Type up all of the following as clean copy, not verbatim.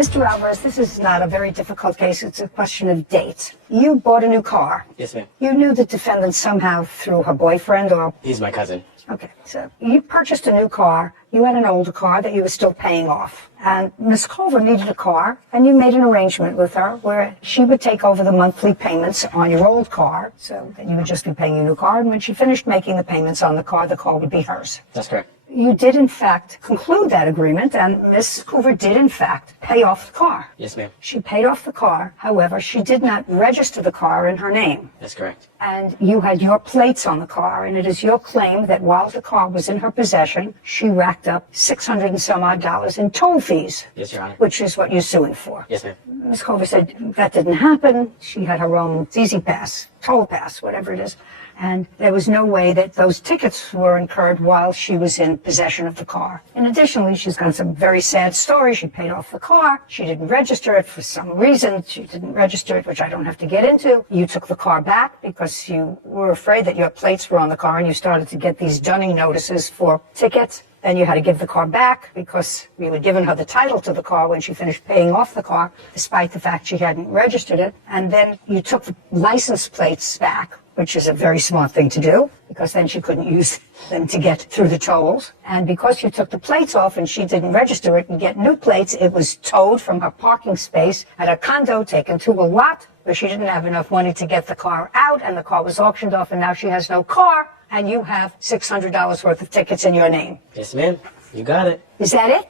Mr. Alvarez, this is not a very difficult case. It's a question of date. You bought a new car. Yes, ma'am. You knew the defendant somehow through her boyfriend or... He's my cousin. Okay, so you purchased a new car. You had an older car that you were still paying off. And Miss Culver needed a car, and you made an arrangement with her where she would take over the monthly payments on your old car, so that you would just be paying your new car. And when she finished making the payments on the car would be hers. That's correct. You did, in fact, conclude that agreement, and Miss Hoover did, in fact, pay off the car. Yes, ma'am. She paid off the car. However, she did not register the car in her name. That's correct. And you had your plates on the car, and it is your claim that while the car was in her possession, she racked up $600 and some odd in toll fees. Yes, Your Honor. Which is what you're suing for. Yes, ma'am. Ms. Culver said that didn't happen. She had her own Easy Pass, toll pass, whatever it is. And there was no way that those tickets were incurred while she was in possession of the car. And additionally, she's got some very sad story. She paid off the car. She didn't register it for some reason. She didn't register it, which I don't have to get into. You took the car back because you were afraid that your plates were on the car, and you started to get these dunning notices for tickets. Then you had to give the car back because you had given her the title to the car when she finished paying off the car, despite the fact she hadn't registered it. And then you took the license plates back, which is a very smart thing to do, because then she couldn't use them to get through the tolls. And because you took the plates off and she didn't register it and get new plates, it was towed from her parking space at a condo, taken to a lot where she didn't have enough money to get the car out, and the car was auctioned off, and now she has no car, and you have $600 worth of tickets in your name. Yes, ma'am. You got it. Is that it?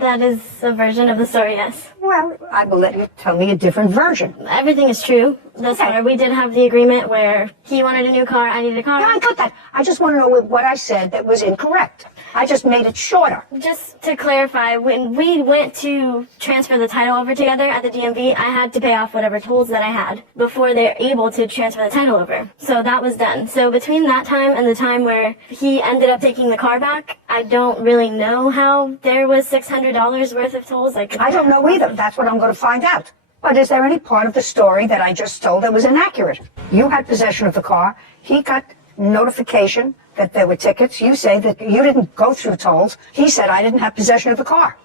That is a version of the story, yes. Well, I will let you tell me a different version. Everything is true thus far. We did have the agreement where he wanted a new car, I needed a car. Yeah, I got that. I just want to know what I said that was incorrect. I just made it shorter. Just to clarify, when we went to transfer the title over together at the DMV, I had to pay off whatever tolls that I had before they're able to transfer the title over. So that was done. So between that time and the time where he ended up taking the car back, I don't really know how there was $600 worth of tolls. I don't know either. That's what I'm going to find out. But is there any part of the story that I just told that was inaccurate? You had possession of the car. He got notification that there were tickets. You say that you didn't go through tolls. He said I didn't have possession of the car.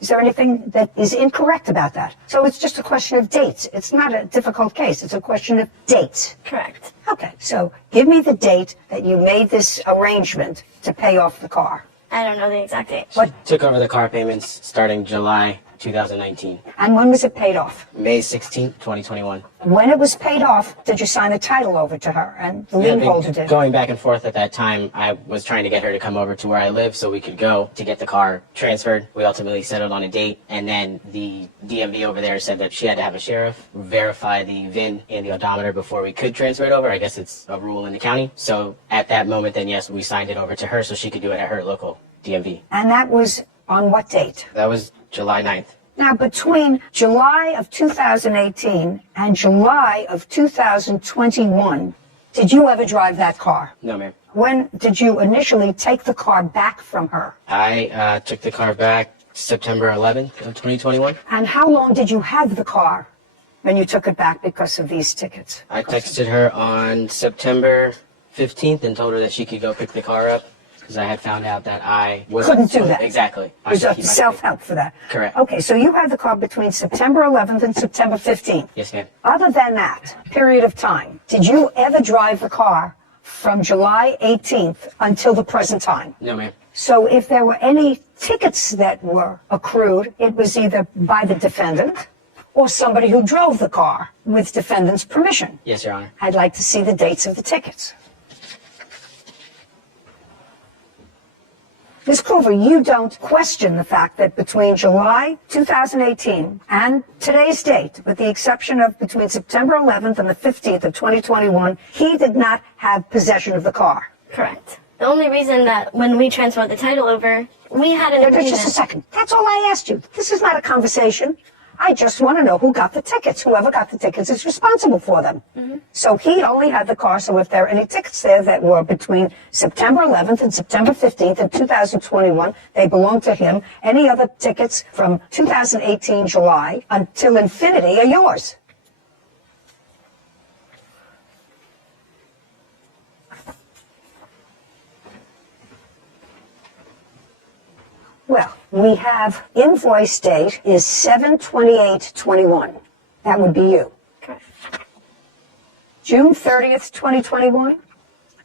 Is there anything that is incorrect about that? So it's just a question of dates. It's not a difficult case. It's a question of dates. Correct. Okay, so give me the date that you made this arrangement to pay off the car. I don't know the exact date. She took over the car payments starting July 2019. And when was it paid off? May 16th, 2021. When it was paid off, did you sign the title over to her and the lien holder did? Going back and forth at that time, I was trying to get her to come over to where I live so we could go to get the car transferred. We ultimately settled on a date, and then the DMV over there said that she had to have a sheriff verify the VIN and the odometer before we could transfer it over. I guess it's a rule in the county. So at that moment, then yes, we signed it over to her so she could do it at her local DMV. And that was on what date? That was July 9th. Now, between July of 2018 and July of 2021, did you ever drive that car? No, ma'am. When did you initially take the car back from her? I took the car back September 11th of 2021. And how long did you have the car when you took it back because of these tickets? I texted her on September 15th and told her that she could go pick the car up, because I had found out that I couldn't do that. Exactly. It was self-help for that. Correct. Okay, so you had the car between September 11th and September 15th. Yes, ma'am. Other than that period of time, did you ever drive the car from July 18th until the present time? No, ma'am. So if there were any tickets that were accrued, it was either by the defendant or somebody who drove the car with defendant's permission. Yes, Your Honor. I'd like to see the dates of the tickets. Ms. Coover, you don't question the fact that between July 2018 and today's date, with the exception of between September 11th and the 15th of 2021, he did not have possession of the car. Correct. The only reason that when we transferred the title over, we had an agreement. Just a second. That's all I asked you. This is not a conversation. I just want to know who got the tickets. Whoever got the tickets is responsible for them. Mm-hmm. So he only had the car, so if there are any tickets there that were between September 11th and September 15th of 2021, they belong to him. Any other tickets from 2018 July until infinity are yours. Well, We have invoice date is 7/28/21. That would be you. Correct. June 30th, 2021.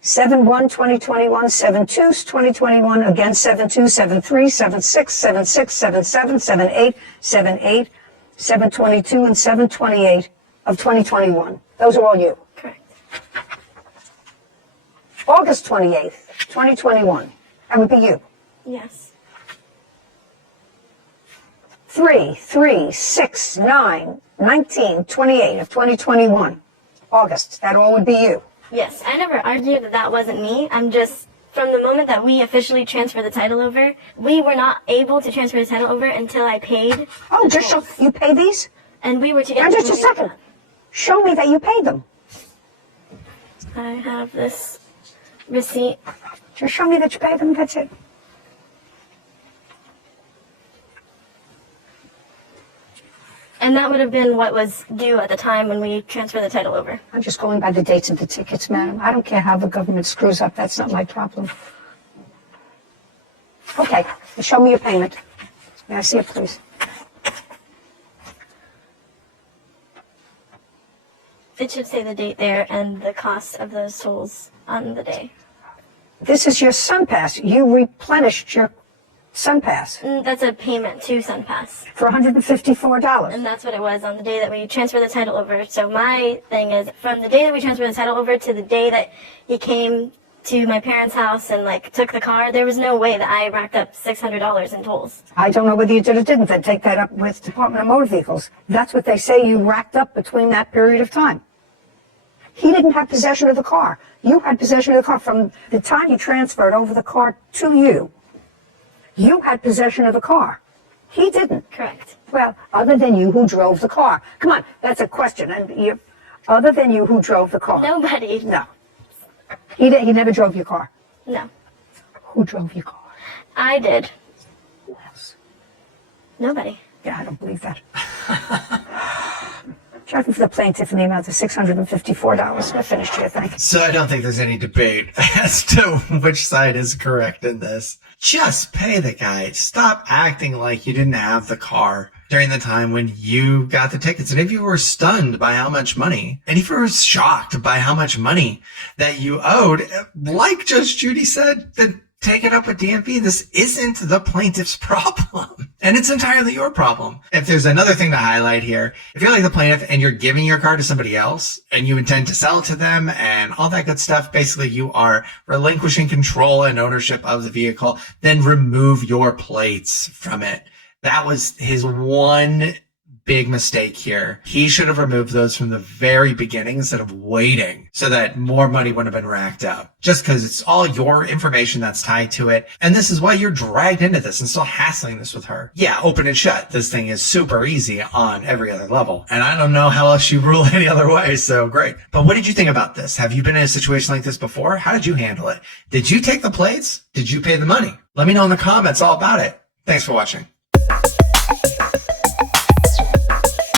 7/1/2021, 7/2/2021, again 7/2, 7/3, 7/6, 7/6, 7/7, 7/8, 7/8, 7/22, and 7/28 of 2021. Those are all you. Correct. August 28th, 2021. That would be you. Yes. 3/3/6/9/19/28 of 2021. August. That all would be you. Yes. I never argued that that wasn't me. I'm just, from the moment that we officially transferred the title over, we were not able to transfer the title over until I paid. Oh, just show, you pay these? And we were together. Now, just a second. Show me that you paid them. I have this receipt. Just show me that you paid them. That's it. And that would have been what was due at the time when we transferred the title over. I'm just going by the dates of the tickets, madam. I don't care how the government screws up. That's not my problem. Okay, show me your payment. May I see it, please? It should say the date there and the cost of those tolls on the day. This is your SunPass. You replenished your SunPass That's a payment to SunPass. for $154. And that's what it was on the day that we transferred the title over. So my thing is, from the day that we transferred the title over to the day that he came to my parents' house and took the car, there was no way that I racked up $600 in tolls. I don't know whether you did or didn't. Then take that up with Department of Motor Vehicles. That's what they say you racked up between that period of time. He didn't have possession of the car. You had possession of the car from the time he transferred over the car to you. You had possession of the car. He didn't. Correct. Well, other than you, who drove the car? Come on, that's a question. And other than you, who drove the car? Nobody. No. He never drove your car. No. Who drove your car? I did. Who else? Nobody. Yeah, I don't believe that. Judgment for the plaintiff in the amount of $654. We're finished here, thank you. So I don't think there's any debate as to which side is correct in this. Just pay the guy. Stop acting like you didn't have the car during the time when you got the tickets. And if you were stunned by how much money, and if you were shocked by how much money that you owed, like Judge Judy said, then take it up with DMV. This isn't the plaintiff's problem. And it's entirely your problem. If there's another thing to highlight here, if you're like the plaintiff and you're giving your car to somebody else and you intend to sell it to them and all that good stuff, basically you are relinquishing control and ownership of the vehicle, then remove your plates from it. That was his one big mistake here. He should have removed those from the very beginning instead of waiting so that more money would have been racked up. Just because it's all your information that's tied to it. And this is why you're dragged into this and still hassling this with her. Yeah, open and shut. This thing is super easy on every other level. And I don't know how else you rule any other way, so great. But what did you think about this? Have you been in a situation like this before? How did you handle it? Did you take the plates? Did you pay the money? Let me know in the comments all about it. Thanks for watching.